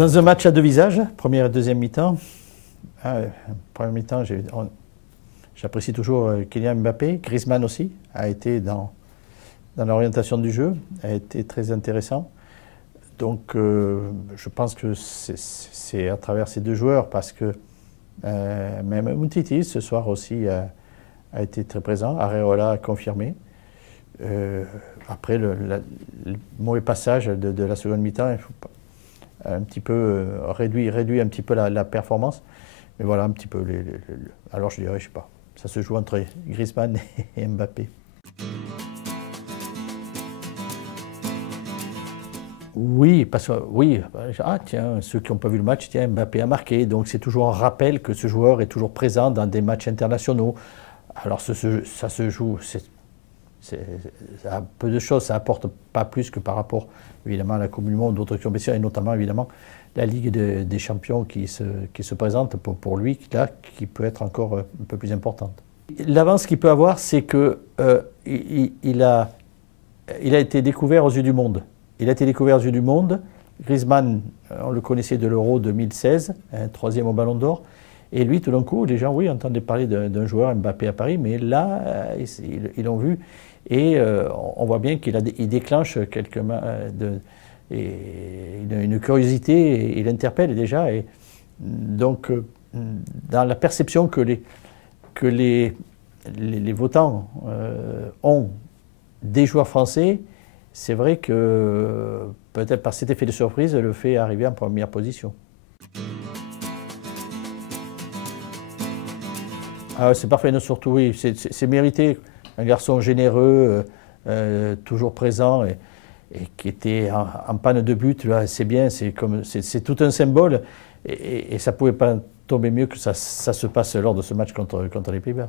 Dans un match à deux visages, première et deuxième mi-temps, première mi-temps, j'apprécie toujours Kylian Mbappé. Griezmann aussi a été dans l'orientation du jeu, a été très intéressant. Donc je pense que c'est à travers ces deux joueurs, parce que même Umtiti ce soir aussi a été très présent, Areola a confirmé. Après le mauvais passage de la seconde mi-temps, il faut pas, un petit peu réduit un petit peu la performance, mais voilà un petit peu alors je dirais, je sais pas, ça se joue entre Griezmann et Mbappé. Oui, parce que oui, tiens, ceux qui n'ont pas vu le match, tiens, Mbappé a marqué, donc c'est toujours un rappel que ce joueur est toujours présent dans des matchs internationaux. Alors ça se joue, ça peu de choses, ça apporte pas plus que par rapport évidemment à la Coupe du Monde, d'autres compétitions, et notamment évidemment la Ligue des Champions qui se présente pour lui, là, qui peut être encore un peu plus importante. L'avance qu'il peut avoir, c'est que il a été découvert aux yeux du monde. Il a été découvert aux yeux du monde. Griezmann, on le connaissait de l'Euro 2016, troisième au Ballon d'Or. Et lui, tout d'un coup, les gens, oui, entendaient parler d'un joueur Mbappé à Paris, mais là, ils l'ont vu. Et on voit bien qu'il déclenche une curiosité, et il interpelle déjà. Et donc, dans la perception que les votants ont des joueurs français, c'est vrai que peut-être par cet effet de surprise, le fait arriver en première position. C'est parfait, non, surtout oui, c'est mérité. Un garçon généreux, toujours présent et qui était en panne de but, c'est bien, c'est tout un symbole et ça ne pouvait pas tomber mieux que ça se passe lors de ce match contre les Pays-Bas.